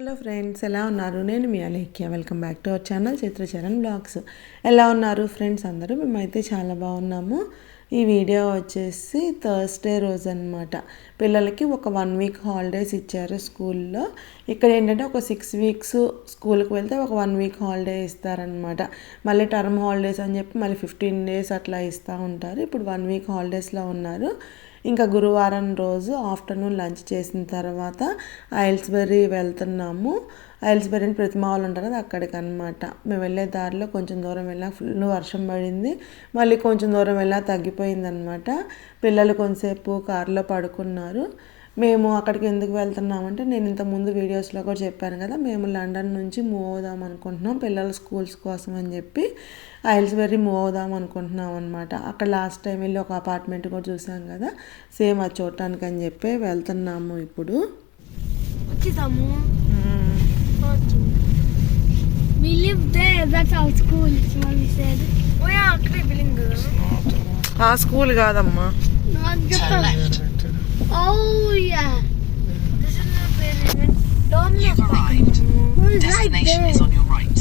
Hello friends ఎలా ఉన్నారు? నేను మీ Alekhya. Welcome back to our channel Chitracharan blogs. ఎలా ఉన్నారు ఫ్రెండ్స్ అందరూ? మేమైతే చాలా బాగున్నాము. ఈ వీడియో వచ్చేసి థర్స్డే రోజు అనమాట పిల్లలకి ఒక వన్ వీక్ హాలిడేస్ ఇచ్చారు స్కూల్లో. ఇక్కడ ఏంటంటే ఒక సిక్స్ వీక్స్ స్కూల్కి వెళ్తే ఒక వన్ వీక్ హాలిడే ఇస్తారనమాట మళ్ళీ టర్మ్ హాలిడేస్ అని చెప్పి మళ్ళీ ఫిఫ్టీన్ డేస్ అట్లా ఇస్తూ ఉంటారు. ఇప్పుడు వన్ వీక్ హాలిడేస్లో ఉన్నారు. ఇంకా గురువారం రోజు ఆఫ్టర్నూన్ లంచ్ చేసిన తర్వాత ఐల్స్బెర్రీ వెళ్తున్నాము. ఐల్స్బెర్రీ అని ప్రతిమ వాళ్ళు ఉంటారు కదా అక్కడికి అనమాట మేము వెళ్ళే దారిలో కొంచెం దూరం వెళ్ళా ఫుల్ వర్షం పడింది. మళ్ళీ కొంచెం దూరం వెళ్ళా తగ్గిపోయిందనమాట పిల్లలు కొంతసేపు కారులో పడుకున్నారు. మేము అక్కడికి ఎందుకు వెళ్తున్నామంటే నేను ఇంత ముందు వీడియోస్లో కూడా చెప్పాను కదా మేము లండన్ నుంచి మూవ్ అవుదాం అనుకుంటున్నాం పిల్లల స్కూల్స్ కోసం అని చెప్పి. ఐల్స్ వెరీ మూవ్ అవుదాం అనుకుంటున్నాం అనమాట అక్కడ లాస్ట్ టైం వెళ్ళి ఒక అపార్ట్మెంట్ కూడా చూసాం కదా. సేమ్ ఆ చూడటానికి అని చెప్పి వెళ్తున్నాము ఇప్పుడు. ఆ స్కూల్ కాదమ్మా. Oh yeah. This is not very nice. Don't your right. Destination is on your right.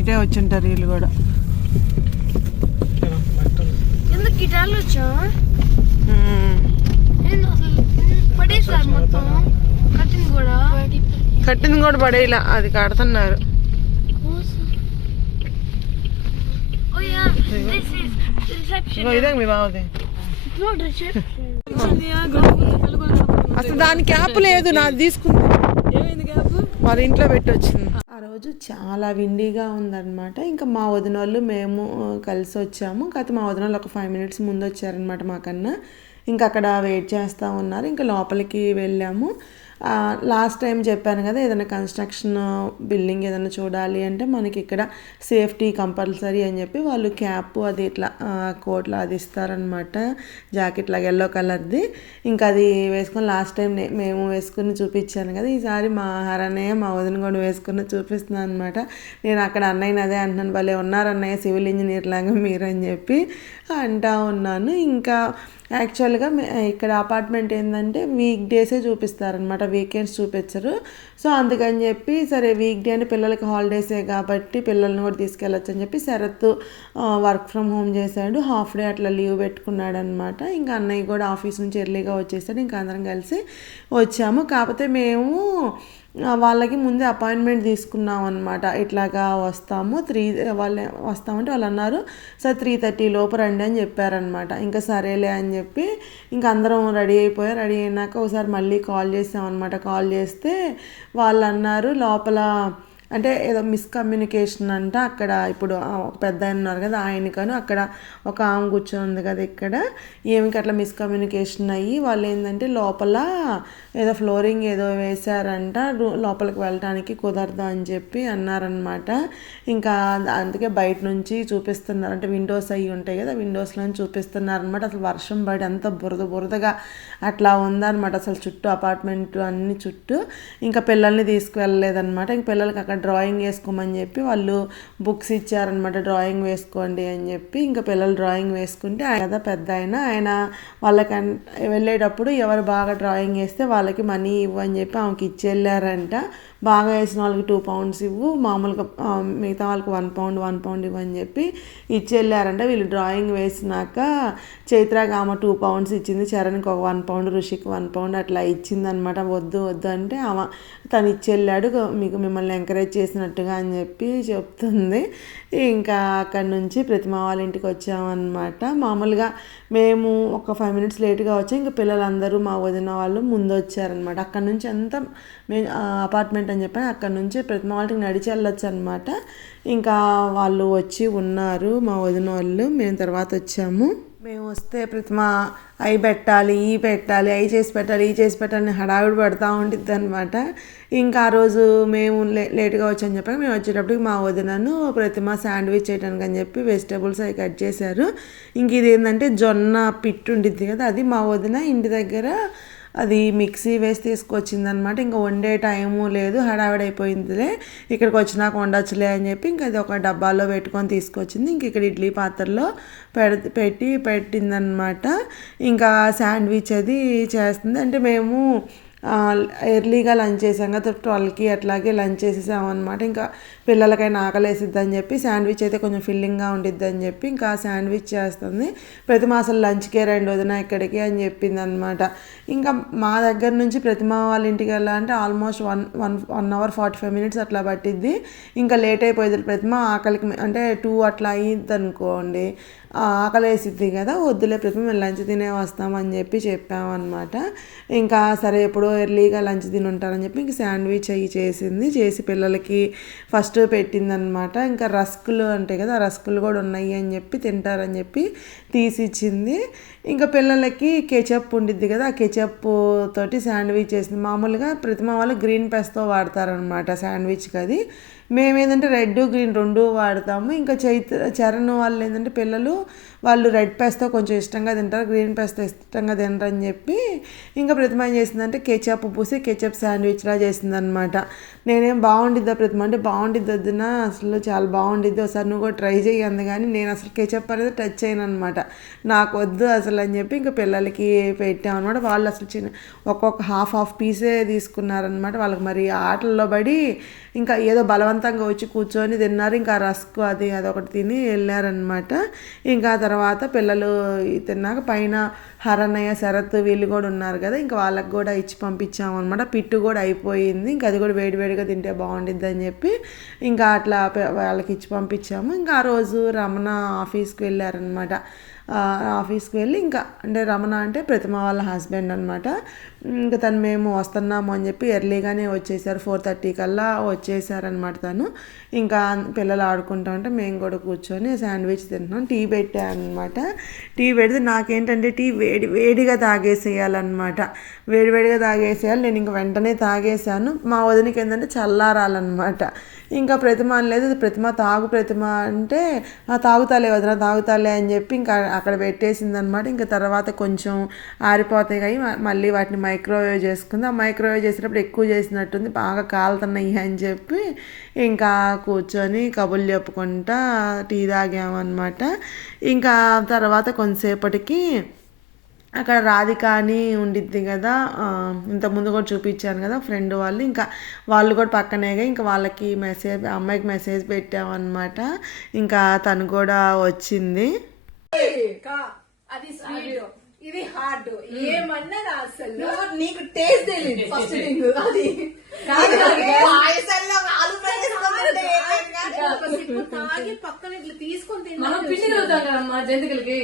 ఇటే వచ్చింటారు వీళ్ళు కూడా. ఎందుకు గిటార్లు వచ్చా? నేను అసలు? పడేసారు మొత్తం. కట్టింది కూడా. కట్టింది కూడా పడేలా అది కడుతున్నారు. ఇదే మీ బావది. అసలు దాని క్యాప్ లేదు నాది తీసుకుంది. వాళ్ళ ఇంట్లో పెట్టి వచ్చింది. ఆ రోజు చాలా విండీగా ఉందన్నమాట. ఇంకా మా వదిన వాళ్ళు మేము కలిసి వచ్చాము. కాకపోతే మా వదిన వాళ్ళు ఒక ఫైవ్ మినిట్స్ ముందు వచ్చారనమాట మాకన్నా. ఇంకా అక్కడ వెయిట్ చేస్తూ ఉన్నారు. ఇంకా లోపలికి వెళ్ళాము. లాస్ట్ టైం చెప్పాను కదా ఏదైనా కన్స్ట్రక్షన్ బిల్డింగ్ ఏదైనా చూడాలి అంటే మనకి ఇక్కడ సేఫ్టీ కంపల్సరీ అని చెప్పి వాళ్ళు క్యాప్ అది ఇట్లా కోట్లో అది ఇస్తారనమాట జాకెట్ లాగా ఎల్లో కలర్ది ఇంకా అది వేసుకొని లాస్ట్ టైం మేము వేసుకుని చూపించాను కదా ఈసారి మా హరన్నయ్య మా వదిన కూడా వేసుకుని చూపిస్తున్నాను అనమాట నేను అక్కడ అన్నయ్యని అదే అంటున్నాను భలే ఉన్నారు అన్నయ్య సివిల్ ఇంజనీర్ లాగా మీరు అని చెప్పి అంటా ఉన్నాను. ఇంకా యాక్చువల్గా మే- ఇక్కడ అపార్ట్మెంట్ ఏంటంటే వీక్ డేసే చూపిస్తారనమాట వీకెండ్స్ చూపించరు సో అందుకని చెప్పి సరే వీక్ డే అని పిల్లలకి హాలిడేసే కాబట్టి పిల్లల్ని కూడా తీసుకెళ్ళచ్చు అని చెప్పి శరత్ వర్క్ ఫ్రమ్ హోమ్ చేశాడు. హాఫ్ డే అట్లా లీవ్ పెట్టుకున్నాడు అనమాట ఇంకా అన్నయ్య కూడా ఆఫీస్ నుంచి ఎర్లీగా వచ్చేసాడు. ఇంకా అందరం కలిసి వచ్చాము. కాకపోతే మేము వాళ్ళకి ముందే అపాయింట్మెంట్ తీసుకున్నాం అనమాట ఇట్లాగా వస్తాము త్రీ వాళ్ళు వస్తామంటే వాళ్ళు అన్నారు సార్ త్రీ థర్టీ లోపు రండి అని చెప్పారనమాట ఇంకా సరేలే అని చెప్పి ఇంకా అందరం రెడీ అయిపోయారు రెడీ అయినాక ఒకసారి మళ్ళీ కాల్ చేసామన్నమాట. కాల్ చేస్తే వాళ్ళు అన్నారు లోపల అంటే ఏదో మిస్కమ్యూనికేషన్ అంట అక్కడ ఇప్పుడు పెద్ద ఆయన ఉన్నారు కదా ఆయనకను అక్కడ ఒక ఆమె కూర్చొని ఉంది కదా ఇక్కడ. ఏమికి అట్లా మిస్కమ్యూనికేషన్ అయ్యి వాళ్ళు ఏంటంటే లోపల ఏదో ఫ్లోరింగ్ ఏదో వేశారంట రూ- లోపలికి వెళ్ళడానికి కుదరదు అని చెప్పి అన్నారనమాట ఇంకా అందుకే బయట నుంచి చూపిస్తున్నారు. అంటే విండోస్ అయ్యి ఉంటాయి కదా విండోస్లో చూపిస్తున్నారు అనమాట అసలు వర్షం పడి అంత బురద బురదగా అట్లా ఉందన్నమాట. అసలు చుట్టూ అపార్ట్మెంట్ అన్ని చుట్టూ ఇంకా పిల్లల్ని తీసుకువెళ్ళలేదన్నమాట. ఇంక పిల్లలకి అక్కడ డ్రాయింగ్ వేసుకోమని చెప్పి వాళ్ళు బుక్స్ ఇచ్చారనమాట డ్రాయింగ్ వేసుకోండి అని చెప్పి ఇంకా పిల్లలు డ్రాయింగ్ వేసుకుంటే ఆయన కదా పెద్ద ఆయన. ఆయన వాళ్ళకి అన్- వెళ్ళేటప్పుడు ఎవరు బాగా డ్రాయింగ్ వేస్తే వాళ్ళకి మనీ ఇవ్వని చెప్పి ఆమెకి ఇచ్చి వెళ్ళారంట. బాగా వేసిన వాళ్ళకి టూ పౌండ్స్ ఇవ్వు మామూలుగా మిగతా వాళ్ళకి వన్ పౌండ్ వన్ పౌండ్ ఇవ్వని చెప్పి ఇచ్చి వెళ్ళారంటే వీళ్ళు డ్రాయింగ్ వేసినాక చైత్రాగామ ఆమె టూ పౌండ్స్ ఇచ్చింది చరణ్కి ఒక వన్ పౌండ్ ఋషికి వన్ పౌండ్ అట్లా ఇచ్చిందనమాట. వద్దు వద్దు అంటే ఆమె తను ఇచ్చి వెళ్ళాడు మీకు మిమ్మల్ని ఎంకరేజ్ చేసినట్టుగా అని చెప్పి చెప్తుంది. ఇంకా అక్కడి నుంచి ప్రతిమ వాళ్ళ ఇంటికి వచ్చామన్నమాట మామూలుగా మేము ఒక ఫైవ్ మినిట్స్ లేట్గా వచ్చాం ఇంకా పిల్లలందరూ మా వదిన వాళ్ళు ముందు వచ్చారనమాట అక్కడ నుంచి అంతా మేము అపార్ట్మెంట్ అని చెప్పి అక్కడ నుంచి ప్రతిమ వాళ్ళకి నడిచి వెళ్ళొచ్చు అనమాట ఇంకా వాళ్ళు వచ్చి ఉన్నారు మా వదిన వాళ్ళు. మేము తర్వాత వచ్చాము. మేము వస్తే ప్రతిమ అవి పెట్టాలి ఈ పెట్టాలి అవి చేసి పెట్టాలి ఈ చేసి పెట్టాలని హడావిడి పడుతూ ఉంటుంది అనమాట ఇంకా ఆ రోజు మేము లే లేట్గా వచ్చామని చెప్పాక మేము వచ్చేటప్పటికి మా వదినను ప్రతిమ శాండ్విచ్ చేయడానికి అని చెప్పి వెజిటేబుల్స్ అవి కట్ చేశారు. ఇంక ఇది ఏంటంటే జొన్న పిట్టు ఉంటుంది కదా అది మా వదిన ఇంటి దగ్గర అది మిక్సీ వేసి తీసుకొచ్చిందనమాట ఇంకా వండే టైము లేదు హడావిడైపోయిందిలే. ఇక్కడికి వచ్చినాక వండొచ్చులే అని చెప్పి ఇంకా అది ఒక డబ్బాలో పెట్టుకొని తీసుకొచ్చింది. ఇంక ఇక్కడ ఇడ్లీ పాత్రలో పెడ పెట్టి పెట్టిందనమాట ఇంకా శాండ్విచ్ అది చేస్తుంది. అంటే మేము ఎర్లీగా లంచ్ చేసాం కదా ట్వెల్వ్కి అట్లాగే లంచ్ చేసేసాం అనమాట ఇంకా పిల్లలకైనా ఆకలేసిద్ది అని చెప్పి శాండ్విచ్ అయితే కొంచెం ఫిల్లింగ్గా ఉండిద్ది అని చెప్పి ఇంకా శాండ్విచ్ చేస్తుంది. ప్రతి అసలు లంచ్కే రెండు వదిన ఇక్కడికి అని చెప్పింది అనమాట ఇంకా మా దగ్గర నుంచి ప్రతిమ వాళ్ళ ఇంటికి వెళ్ళాలంటే almost one one one hour forty five minutes అట్లా పట్టిద్ది. ఇంకా లేట్ అయిపోయింది ప్రతిమ ఆకలికి అంటే టూ అట్లా అయ్యింది అనుకోండి ఆకలేసిద్ది కదా వద్దులే ప్రతి మేము లంచ్ తినే వస్తామని చెప్పి చెప్పామన్నమాట. ఇంకా సరే ఎప్పుడో ఎర్లీగా లంచ్ తిని ఉంటారని చెప్పి ఇంక శాండ్విచ్ అవి చేసింది చేసి పిల్లలకి ఫస్ట్ పెట్టిందనమాట ఇంకా రస్కులు ఉంటాయి కదా ఆ రస్కులు కూడా ఉన్నాయి అని చెప్పి తింటారని చెప్పి తీసి ఇచ్చింది ఇంకా పిల్లలకి కెచప్ ఉండిద్ది కదా ఆ కెచప్ తోటి శాండ్విచ్ చేసింది. మామూలుగా ప్రతిమ వాళ్ళు గ్రీన్ పెస్తో వాడతారనమాట శాండ్విచ్కి అది. మేము ఏంటంటే రెడ్ గ్రీన్ రెండు వాడతాము. ఇంకా చైత్ర చరణ్ వాళ్ళు ఏంటంటే పిల్లలు వాళ్ళు రెడ్ పెస్తో కొంచెం ఇష్టంగా తింటారు గ్రీన్ పెస్తో ఇష్టంగా తినరు అని చెప్పి ఇంకా ప్రతిమ ఏం చేసిందంటే కెచప్ పూసి కెచప్ శాండ్విచ్లా చేసిందనమాట నేనేం బాగుండిద్దా ప్రతిమ? అంటే బాగుండిద్ది వద్దున? అసలు చాలా బాగుండిద్ది. ఒకసారి నువ్వు కూడా ట్రై చేయంది కానీ నేను అసలు కెచప్ అనేది టచ్ చేయను అనమాట నాకు వద్దు అసలు అని చెప్పి ఇంకా పిల్లలకి పెట్టామన్నమాట వాళ్ళు అసలు చిన్న ఒక్కొక్క హాఫ్ హాఫ్ పీసే తీసుకున్నారనమాట వాళ్ళకి మరి ఆటల్లో పడి ఇంకా ఏదో బలవంతంగా వచ్చి కూర్చొని తిన్నారు. ఇంకా రస్క్ అది అదొకటి తిని వెళ్ళారనమాట ఇంకా తర్వాత పిల్లలు తిన్నాక పైన హరణయ్య శరత్ వీళ్ళు కూడా ఉన్నారు కదా. ఇంకా వాళ్ళకి కూడా ఇచ్చి పంపించామన్నమాట. పిట్టు కూడా అయిపోయింది. ఇంకా అది కూడా వేడివేడిగా తింటే బాగుండిద్ది అని చెప్పి ఇంకా అట్లా వాళ్ళకి ఇచ్చి పంపించాము. ఇంకా ఆ రోజు రమణ ఆఫీస్కి వెళ్ళారనమాట ఆఫీస్కి వెళ్ళి ఇంకా అంటే రమణ అంటే ప్రతిమ వాళ్ళ హస్బెండ్ అనమాట ఇంకా తను మేము వస్తున్నాము అని చెప్పి ఎర్లీగానే వచ్చేసారు. ఫోర్ థర్టీ కల్లా వచ్చేసారనమాట తను. ఇంకా పిల్లలు ఆడుకుంటా ఉంటే మేము కూడా కూర్చొని శాండ్విచ్ తింటున్నాం. టీ పెట్టాను అనమాట టీ పెడితే నాకేంటంటే టీ వేడి వేడిగా తాగేసేయాలన్నమాట. వేడివేడిగా తాగేసేయాలి. నేను ఇంక వెంటనే తాగేసాను మా వదినకి ఏంటంటే చల్లారాలన్నమాట. ఇంకా ప్రతిమ అనలేదు ప్రతిమ తాగు ప్రతిమ అంటే "ఆ, తాగుతాలే వదిన తాగుతాలే అని చెప్పి ఇంకా అక్కడ పెట్టేసింది అనమాట ఇంకా తర్వాత కొంచెం ఆరిపోతాయి కానీ మళ్ళీ వాటిని మైక్రోవేవ్ చేసుకుంది. ఆ మైక్రోవేవ్ చేసేటప్పుడు ఎక్కువ చేసినట్టుంది బాగా కాలుతున్నాయి అని చెప్పి ఇంకా కూర్చొని కబుర్లు చెప్పుకుంటా టీ తాగామన్నమాట. ఇంకా తర్వాత కొంతసేపటికి అక్కడ రాధిక అని ఉండిద్ది కదా ఇంతకుముందు కూడా చూపించాను కదా ఫ్రెండ్ వాళ్ళు. ఇంకా వాళ్ళు కూడా పక్కనేగా ఇంకా వాళ్ళకి మెసేజ్ అమ్మాయికి మెసేజ్ పెట్టామన్నమాట. ఇంకా తను కూడా వచ్చింది. అది స్వీట్ ఇది హార్డ్ ఏమన్నా అసలు? నీకు టేస్ట్ తెలియదు ఫస్ట్ థింగ్ అది కాదు, కాదు, కాదు. పాయసంలో ఆలు ఫ్రై చేసుకుంటుంటే ఏమేం కాదు. ఒక సిప్పు తాగి పక్కన ఇట్లా తీసుకొని మనం పిండి కలుగుతాం కదమ్మా జంతికలకి.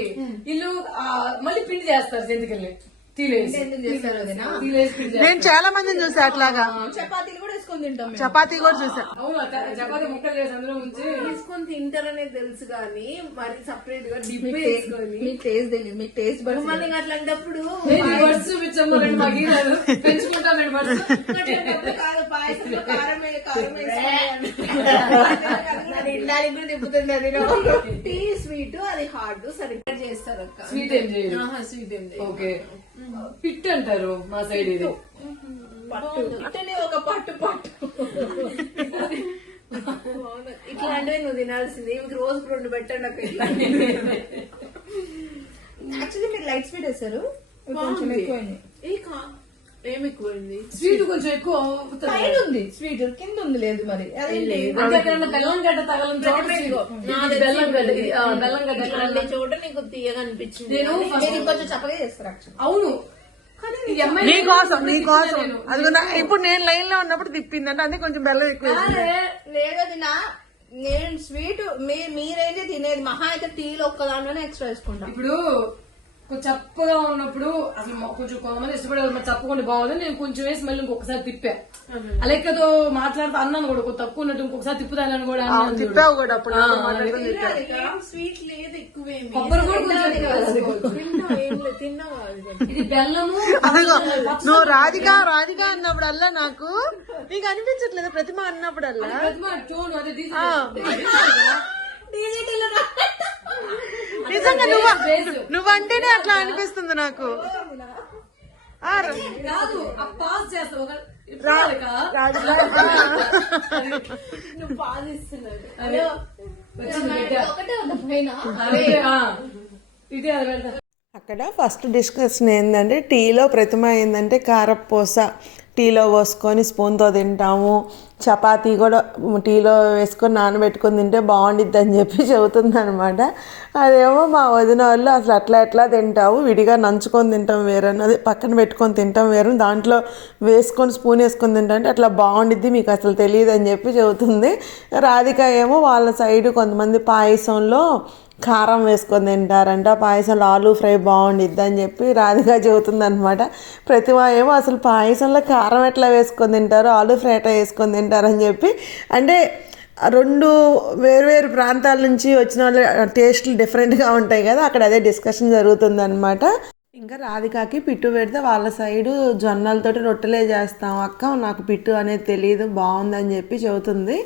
ఇల్లు మళ్ళీ పిండి చేస్తారు జంతికల్ని. నేను చాలా మందిని చూసా అట్లాగా. చపాతీలు కూడా వేసుకొని తింటాం. చపాతీ కూడా చూసా. చపాతి ముక్కలు చేసి అందులో ఉంచి. తీసుకొని తింటారనే తెలుసు కానీ మరి సపరేట్గా డిప్ మీకు టేస్ట్- వేసుకొని. మీకు టేస్ట్ తెలియదు మీకు టేస్ట్ మళ్ళీ అట్లాంటప్పుడు రెండు పెంచుకుంటాం రెండు బర్డ్స్. అట్లాంటప్పుడు కాదు పాయసంలో కారం వే- కారం వేసుకోవాలి. అది ఇండానికి కూడా తిప్పుతుంది అది టీ స్వీట్ అది హార్డ్ సరిగ్గా చేస్తారు స్వీట్ ఏం చేయరు. స్వీట్ ఏం లేదు. ఓకే పిట్ అంటారు మా సైడ్ ఇది. పట్టు. ఇట్టనే ఒక పట్టు పట్టు. ఇట్లాంటివి నువ్వు తినాల్సింది. మీకు రోజుకు రెండు పెట్టండి అక్క ఇట్లాంటివి. యాక్చువల్లీ మీరు లైట్ స్వీట్ వేస్తారు కొంచెం కా- ఏం ఎక్కువైంది? స్వీట్ కొంచెం ఎక్కువ. పైన ఉంది స్వీట్ కింద ఉంది లేదు. మరి బెల్లం గడ్డ తగలని చోట బెల్లం గడ్డ బెల్లం గడ్డ చోట నీకు తీయగా అనిపించింది. నేను ఇంకొంచెం చప్పగా చేస్తారు అవును. నీకోసం నీకోసం. అది నా- ఇప్పుడు నేను లైన్లో ఉన్నప్పుడు తిప్పింది అంటే అందుకే కొంచెం బెల్లం ఎక్కువ. లేదు వదినా. నేను స్వీట్ మీరు మీరైతే తినేది. మహా అయితే టీలో ఒక్క దాంట్లోనే ఎక్స్ట్రా వేసుకుంటాం. ఇప్పుడు కొంచెం చప్పగా ఉన్నప్పుడు అసలు కొంచెం కొంతమంది ఇష్టపడే మరి చప్పకుండా బాగుంది నేను కొంచెం వేసి మళ్ళీ ఇంకొకసారి తిప్పా. అలెక్కతో మాట్లాడుతూ అన్నాను కూడా తక్కువ ఉన్నట్టు ఇంకొకసారి తిప్పుతానని కూడా చూడు. తిప్పావు కూడా అప్పుడు. స్వీట్ లేదు ఎక్కువేమి. కొబ్బరి కూడా? ఇది బెల్లము నువ్వు రాధిక రాధిక అన్నప్పుడల్లా నాకు నీకు అనిపించట్లేదు ప్రతిమ అన్నప్పుడల్లా. ప్రతిమ టోన్ అదే నిజంగా నువ్వు నువ్వంటేనే అట్లా అనిపిస్తుంది నాకు. అక్కడ ఫస్ట్ డిస్కషన్ ఏంటంటే టీలో ప్రతిమ ఏంటంటే కారపూస. టీలో పోసుకొని స్పూన్తో తింటాము. చపాతీ కూడా టీలో వేసుకొని నానబెట్టుకొని తింటే బాగుండిద్ది అని చెప్పి చెబుతుందనమాట అదేమో మా వదిన వాళ్ళు అసలు అట్లా ఎట్లా తింటావు? విడిగా నంచుకొని తింటాం వేరే అది పక్కన పెట్టుకొని తింటాం వేరు దాంట్లో వేసుకొని స్పూన్ వేసుకొని తింటాం అంటే అట్లా బాగుండిద్ది మీకు అసలు తెలియదు అని చెప్పి చెబుతుంది. రాధిక ఏమో వాళ్ళ సైడ్ కొంతమంది పాయసంలో కారం వేసుకొని తింటారంట పాయసంలో ఆలు ఫ్రై బాగుండిద్ది అని చెప్పి రాధిక చెబుతుంది అనమాట ప్రతిమ ఏమో అసలు పాయసంలో కారం ఎట్లా వేసుకొని తింటారు ఆలు ఫ్రై ఎట్లా వేసుకొని తింటారని చెప్పి. అంటే రెండు వేరువేరు ప్రాంతాల నుంచి వచ్చిన వాళ్ళ టేస్ట్లు డిఫరెంట్గా ఉంటాయి కదా అక్కడ అదే డిస్కషన్ జరుగుతుంది అనమాట ఇంకా రాధికాకి పిట్టు పెడితే వాళ్ళ సైడు జొన్నలతోటి రొట్టెలే చేస్తాం అక్క నాకు పిట్టు అనేది తెలియదు బాగుందని చెప్పి చెబుతుంది.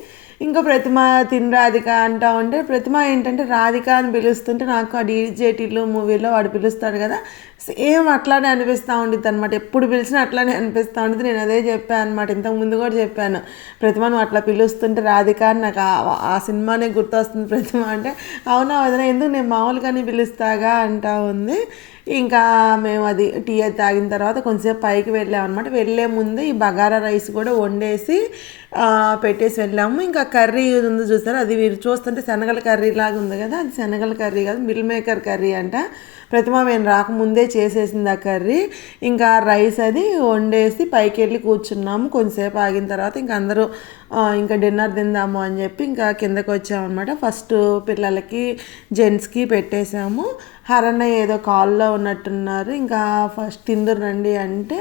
ఇంకా ప్రతిమ తిన్ రాధిక అంటా ఉంటే ప్రతిమ ఏంటంటే రాధిక అని పిలుస్తుంటే నాకు ఆ డీజేటీలు మూవీలో వాడు పిలుస్తాడు కదా. సేమ్ అట్లానే అనిపిస్తూ ఉండిద్ది అనమాట ఎప్పుడు పిలిచినా అట్లానే అనిపిస్తూ ఉండేది నేను అదే చెప్పాను అనమాట ఇంతకు ముందు కూడా చెప్పాను. ప్రతిమ నువ్వు అట్లా పిలుస్తుంటే రాధిక అని నాకు ఆ- ఆ సినిమానే గుర్తొస్తుంది ప్రతిమ అంటే అవునా వదిన ఎందుకు నేను మామూలుగానే పిలుస్తాగా అంటా ఉంది. ఇంకా మేము అది టీ అది తాగిన తర్వాత కొంచెంసేపు పైకి వెళ్ళామన్నమాట వెళ్ళే ముందే ఈ బగారా రైస్ కూడా వండేసి పెట్టేసి వెళ్ళాము. ఇంకా కర్రీ ఉంది చూసారు? అది మీరు చూస్తుంటే శనగల కర్రీ లాగా ఉంది కదా? అది శనగల కర్రీ కాదు మిల్ మేకర్ కర్రీ అంట. ప్రతిమ మేము రాకముందే చేసేసింది ఆ కర్రీ. ఇంకా రైస్ అది వండేసి పైకి వెళ్ళి కూర్చున్నాము. కొంచెంసేపు ఆగిన తర్వాత ఇంకా అందరూ ఇంకా డిన్నర్ తిందాము అని చెప్పి ఇంకా కిందకు వచ్చామన్నమాట. ఫస్ట్ పిల్లలకి జెంట్స్కి పెట్టేశాము. హరన్న ఏదో కాల్లో ఉన్నట్టున్నారు. ఇంకా ఫస్ట్ తిందురండి అంటే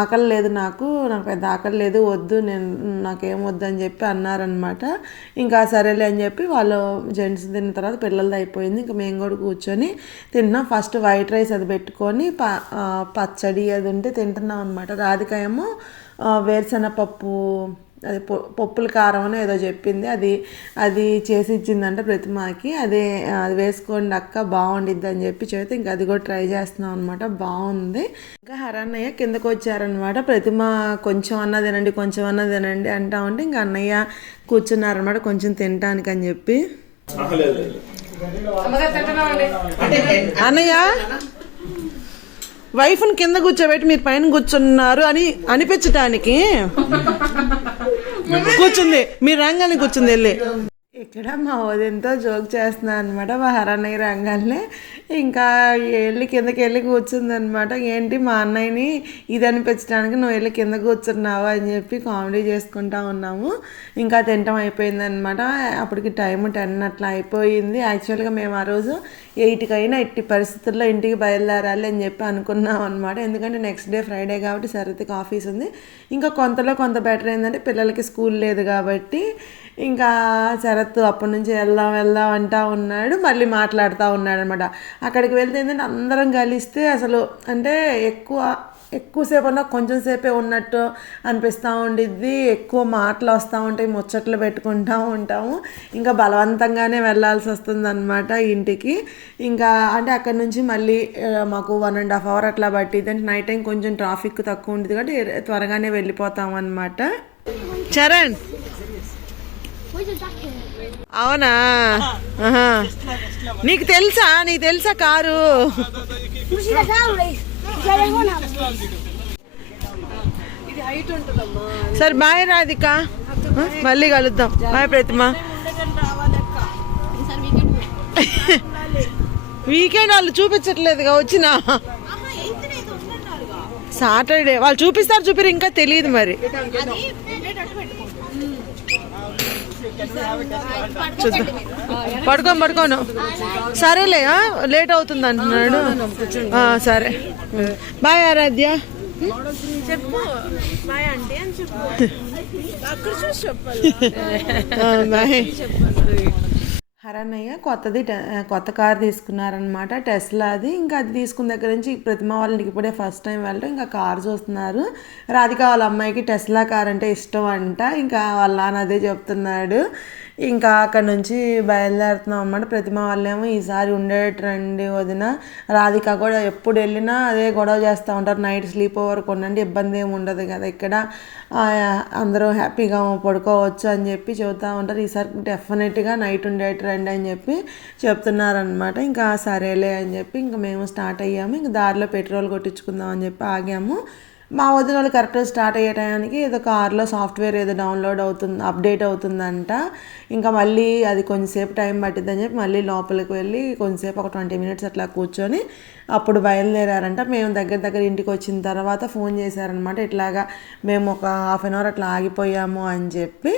ఆకలి లేదు నాకు నాకు పెద్ద ఆకలి లేదు వద్దు నేను నాకేం వద్దు అని చెప్పి అన్నారనమాట ఇంకా సరేలే అని చెప్పి వాళ్ళు జెంట్స్ తిన్న తర్వాత పిల్లలది అయిపోయింది. ఇంకా మేము కూడా కూర్చొని తిన్నాం. ఫస్ట్ వైట్ రైస్ అది పెట్టుకొని ప పచ్చడి అది ఉంటే తింటున్నాం అనమాట రాధిక ఏమో వేరుశనగపప్పు అది పొ పప్పుల కారం అని ఏదో చెప్పింది. అది అది చేసి ఇచ్చిందంట ప్రతిమకి. అదే అది వేసుకోండి అక్క బాగుండిద్ది అని చెప్పి చెబితే ఇంకా అది కూడా ట్రై చేస్తున్నాం అనమాట బాగుంది. ఇంకా హరన్నయ్య కిందకు వచ్చారనమాట ప్రతిమ కొంచెం అన్న తినండి కొంచెం అన్న తినండి అంటా ఉంటే ఇంకా అన్నయ్య కూర్చున్నారనమాట కొంచెం తినటానికి అని చెప్పి. అన్నయ్య? వైఫ్ని కింద కూర్చోబెట్టి మీరు పైన కూర్చున్నారు అని అనిపించటానికి కూర్చుంది మీరు రంగాన్ని కూర్చుంది వెళ్ళి. ఇక్కడ మా వదినతో జోక్ చేస్తున్నాను అనమాట మా హరన్నయ్య రంగాల్నే. ఇంకా వెళ్ళి కిందకి వెళ్ళి కూర్చుందనమాట ఏంటి మా అన్నయ్యని ఇది అనిపించడానికి నువ్వు వెళ్ళి కింద కూర్చున్నావా? అని చెప్పి కామెడీ చేసుకుంటా ఉన్నాము. ఇంకా తినటం అయిపోయిందనమాట అప్పటికి టైం టెన్ అట్లా అయిపోయింది. యాక్చువల్గా మేము ఆ రోజు ఎయిట్కి అయినా ఎట్టి పరిస్థితుల్లో ఇంటికి బయలుదేరాలి అని చెప్పి అనుకున్నాం అనమాట ఎందుకంటే నెక్స్ట్ డే ఫ్రైడే కాబట్టి సరతికి ఆఫీస్ ఉంది. ఇంకా కొంతలో కొంత బెటర్ ఏంటంటే పిల్లలకి స్కూల్ లేదు కాబట్టి ఇంకా శరత్ అప్పటి నుంచి వెళ్దాం వెళ్దాం అంటా ఉన్నాడు. మళ్ళీ మాట్లాడుతూ ఉన్నాడు అనమాట అక్కడికి వెళ్తే ఏంటంటే అందరం కలిస్తే అసలు అంటే ఎక్కువ ఎక్కువసేపు అన్నా కొంచెం సేపే ఉన్నట్టు అనిపిస్తూ ఉండిద్ది. ఎక్కువ మాటలు వస్తూ ఉంటాయి ముచ్చట్లు పెట్టుకుంటూ ఉంటాము. ఇంకా బలవంతంగానే వెళ్ళాల్సి వస్తుంది అనమాట ఇంటికి. ఇంకా అంటే అక్కడ నుంచి మళ్ళీ మాకు వన్ అండ్ హాఫ్ అవర్ అట్లా పట్టింది అంటే నైట్ టైం కొంచెం ట్రాఫిక్ తక్కువ ఉంటుంది కాబట్టి త్వరగానే వెళ్ళిపోతాం అనమాట చరణ్ అవునా. నీకు తెలుసా? నీకు తెలుసా కారు? సరే బాయ్ రాధిక. మళ్ళీ కలుద్దాం. బాయ్ ప్రతిమ. వీకెండ్ వాళ్ళు చూపించట్లేదుగా వచ్చిన. సాటర్డే. వాళ్ళు చూపిస్తారు చూపిరు ఇంకా తెలియదు మరి. చూద్దాం. పడుకోను పడుకోను. సరేలే లేట్ అవుతుంది అంటున్నాడు. సరే. బాయ్ ఆరాధ్య. ఆ, బాయ్. హరన్నయ్య కొత్తది టె- కొత్త కార్ తీసుకున్నారనమాట టెస్లాది ఇంకా అది తీసుకున్న దగ్గర నుంచి ప్రతిమ వాళ్ళకి ఇప్పుడే ఫస్ట్ టైం వెళ్ళడం ఇంకా కార్ చూస్తున్నారు. రాధిక వాళ్ళ అమ్మాయికి టెస్లా కార్ అంటే ఇష్టం అంట. ఇంకా వాళ్ళ నాన్న అదే చెప్తున్నాడు. ఇంకా అక్కడ నుంచి బయలుదేరుతున్నాం అన్నమాట. ప్రతిమ వాళ్ళేమో ఈసారి ఉండేటట్టు రండి వదిన రాధిక కూడా ఎప్పుడు వెళ్ళినా అదే గొడవ చేస్తూ ఉంటారు. నైట్ స్లీప్ ఓవర్ కొనండి ఇబ్బంది ఏమి ఉండదు కదా ఇక్కడ. అందరూ హ్యాపీగా పడుకోవచ్చు అని చెప్పి చెబుతూ ఉంటారు. ఈసారి డెఫినెట్గా నైట్ ఉండేటట్టు రండి అని చెప్పి చెప్తున్నారనమాట ఇంకా సరేలే అని చెప్పి ఇంకా మేము స్టార్ట్ అయ్యాము. ఇంకా దారిలో పెట్రోల్ కొట్టించుకుందాం అని చెప్పి ఆగాము. మా వదిన వాళ్ళు కరెక్ట్గా స్టార్ట్ అయ్యే టయానికి ఏదో కార్లో సాఫ్ట్వేర్ ఏదో డౌన్లోడ్ అవుతుంది అప్డేట్ అవుతుందంట. ఇంకా మళ్ళీ అది కొంచెంసేపు టైం పట్టిద్దని చెప్పి మళ్ళీ లోపలికి వెళ్ళి కొంచెంసేపు ఒక ట్వంటీ మినిట్స్ అట్లా కూర్చొని అప్పుడు బయలుదేరారంట. మేము దగ్గర దగ్గర ఇంటికి వచ్చిన తర్వాత ఫోన్ చేశారనమాట. ఇట్లాగా మేము ఒక హాఫ్ అన్ అవర్ అట్లా ఆగిపోయాము అని చెప్పి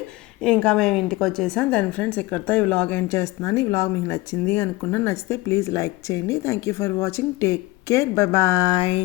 ఇంకా మేము ఇంటికి వచ్చేసాం. దాని ఫ్రెండ్స్ ఇక్కడితో ఈ వ్లాగ్ ఎండ్ చేస్తున్నాను. ఈ వ్లాగ్ మీకు నచ్చింది అనుకున్నాను. నచ్చితే ప్లీజ్ లైక్ చేయండి. Thank you for watching take care bye bye